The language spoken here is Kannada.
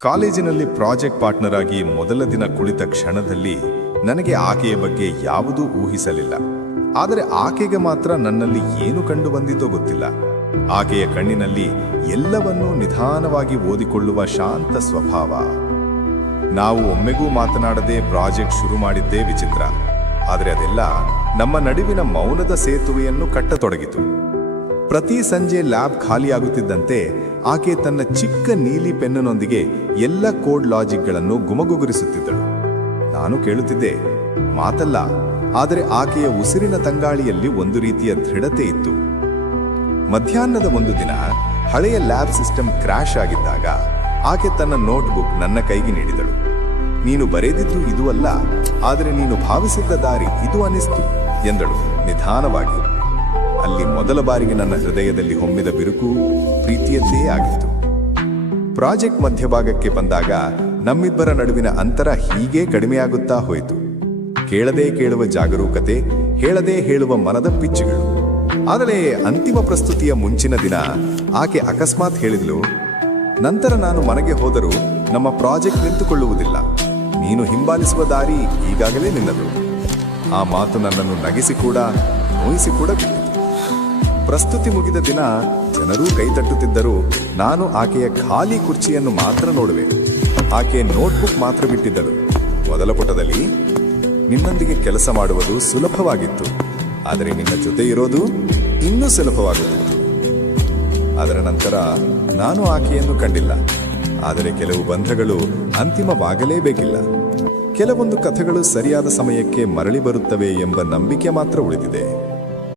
ಕಾಲೇಜಿನಲ್ಲಿ ಪ್ರಾಜೆಕ್ಟ್ ಪಾರ್ಟ್ನರ್ ಆಗಿ ಮೊದಲ ದಿನ ಕುಳಿತ ಕ್ಷಣದಲ್ಲಿ ನನಗೆ ಆಕೆಯ ಬಗ್ಗೆ ಯಾವುದೂ ಊಹಿಸಲಿಲ್ಲ. ಆದರೆ ಆಕೆಗೆ ಮಾತ್ರ ನನ್ನಲ್ಲಿ ಏನು ಕಂಡು ಬಂದಿತೋ ಗೊತ್ತಿಲ್ಲ. ಆಕೆಯ ಕಣ್ಣಿನಲ್ಲಿ ಎಲ್ಲವನ್ನೂ ನಿಧಾನವಾಗಿ ಓದಿಕೊಳ್ಳುವ ಶಾಂತ ಸ್ವಭಾವ. ನಾವು ಒಮ್ಮೆಗೂ ಮಾತನಾಡದೆ ಪ್ರಾಜೆಕ್ಟ್ ಶುರು ಮಾಡಿದ್ದೇ ವಿಚಿತ್ರ. ಆದರೆ ಅದೆಲ್ಲ ನಮ್ಮ ನಡುವಿನ ಮೌನದ ಸೇತುವೆಯನ್ನು ಕಟ್ಟತೊಡಗಿತು. ಪ್ರತಿ ಸಂಜೆ ಲ್ಯಾಬ್ ಖಾಲಿಯಾಗುತ್ತಿದ್ದಂತೆ ಆಕೆ ತನ್ನ ಚಿಕ್ಕ ನೀಲಿ ಪೆನ್ನನೊಂದಿಗೆ ಎಲ್ಲ ಕೋಡ್ ಲಾಜಿಕ್ಗಳನ್ನು ಗುಮಗುಗುರಿಸುತ್ತಿದ್ದಳು. ನಾನು ಕೇಳುತ್ತಿದ್ದೆ, ಮಾತಲ್ಲ, ಆದರೆ ಆಕೆಯ ಉಸಿರಿನ ತಂಗಾಳಿಯಲ್ಲಿ ಒಂದು ರೀತಿಯ ದೃಢತೆ ಇತ್ತು. ಮಧ್ಯಾಹ್ನದ ಒಂದು ದಿನ ಹಳೆಯ ಲ್ಯಾಬ್ ಸಿಸ್ಟಮ್ ಕ್ರ್ಯಾಶ್ ಆಗಿದ್ದಾಗ ಆಕೆ ತನ್ನ ನೋಟ್ಬುಕ್ ನನ್ನ ಕೈಗೆ ನೀಡಿದಳು. ನೀನು ಬರೆದಿದ್ದು ಇದು ಅಲ್ಲ, ಆದರೆ ನೀನು ಭಾವಿಸಿದ್ದ ದಾರಿ ಇದು ಅನಿಸ್ತು ಎಂದಳು ನಿಧಾನವಾಗಿ. ಅಲ್ಲಿ ಮೊದಲ ಬಾರಿಗೆ ನನ್ನ ಹೃದಯದಲ್ಲಿ ಹೊಮ್ಮಿದ ಬಿರುಕು ಪ್ರೀತಿಯದ್ದೇ ಆಗಿತ್ತು. ಪ್ರಾಜೆಕ್ಟ್ ಮಧ್ಯಭಾಗಕ್ಕೆ ಬಂದಾಗ ನಮ್ಮಿಬ್ಬರ ನಡುವಿನ ಅಂತರ ಹೀಗೆ ಕಡಿಮೆಯಾಗುತ್ತಾ ಹೋಯಿತು. ಕೇಳದೇ ಕೇಳುವ ಜಾಗರೂಕತೆ, ಹೇಳದೇ ಹೇಳುವ ಮನದ ಪಿಚ್ಚುಗಳು. ಆದರೆ ಅಂತಿಮ ಪ್ರಸ್ತುತಿಯ ಮುಂಚಿನ ದಿನ ಆಕೆ ಅಕಸ್ಮಾತ್ ಹೇಳಿದ್ಲು, ನಂತರ ನಾನು ಮನೆಗೆ ಹೋದರೂ ನಮ್ಮ ಪ್ರಾಜೆಕ್ಟ್ ನಿಂತುಕೊಳ್ಳುವುದಿಲ್ಲ. ನೀನು ಹಿಂಬಾಲಿಸುವ ದಾರಿ ಈಗಾಗಲೇ ನಿನ್ನದು. ಆ ಮಾತು ನನ್ನನ್ನು ನಗಿಸಿ ಕೂಡ ನೋಯಿಸಿ ಕೂಡ ಬಿಟ್ಟಿತು. ಪ್ರಸ್ತುತಿ ಮುಗಿದ ದಿನ ಜನರೂ ಕೈತಟ್ಟುತ್ತಿದ್ದರೂ ನಾನು ಆಕೆಯ ಖಾಲಿ ಕುರ್ಚಿಯನ್ನು ಮಾತ್ರ ನೋಡುವೆ. ಆಕೆ ನೋಟ್ಬುಕ್ ಮಾತ್ರ ಬಿಟ್ಟಿದ್ದಳು. ಮೊದಲ ಪುಟದಲ್ಲಿ, ನಿನ್ನೊಂದಿಗೆ ಕೆಲಸ ಮಾಡುವುದು ಸುಲಭವಾಗಿತ್ತು, ಆದರೆ ನಿನ್ನ ಜೊತೆ ಇರೋದು ಇನ್ನೂ ಸುಲಭವಾಗುತ್ತಿತ್ತು. ಅದರ ನಂತರ ನಾನು ಆಕೆಯನ್ನು ಕಂಡಿಲ್ಲ. ಆದರೆ ಕೆಲವು ಬಂಧಗಳು ಅಂತಿಮವಾಗಲೇಬೇಕಿಲ್ಲ. ಕೆಲವೊಂದು ಕಥೆಗಳು ಸರಿಯಾದ ಸಮಯಕ್ಕೆ ಮರಳಿ ಬರುತ್ತವೆ ಎಂಬ ನಂಬಿಕೆ ಮಾತ್ರ ಉಳಿದಿದೆ.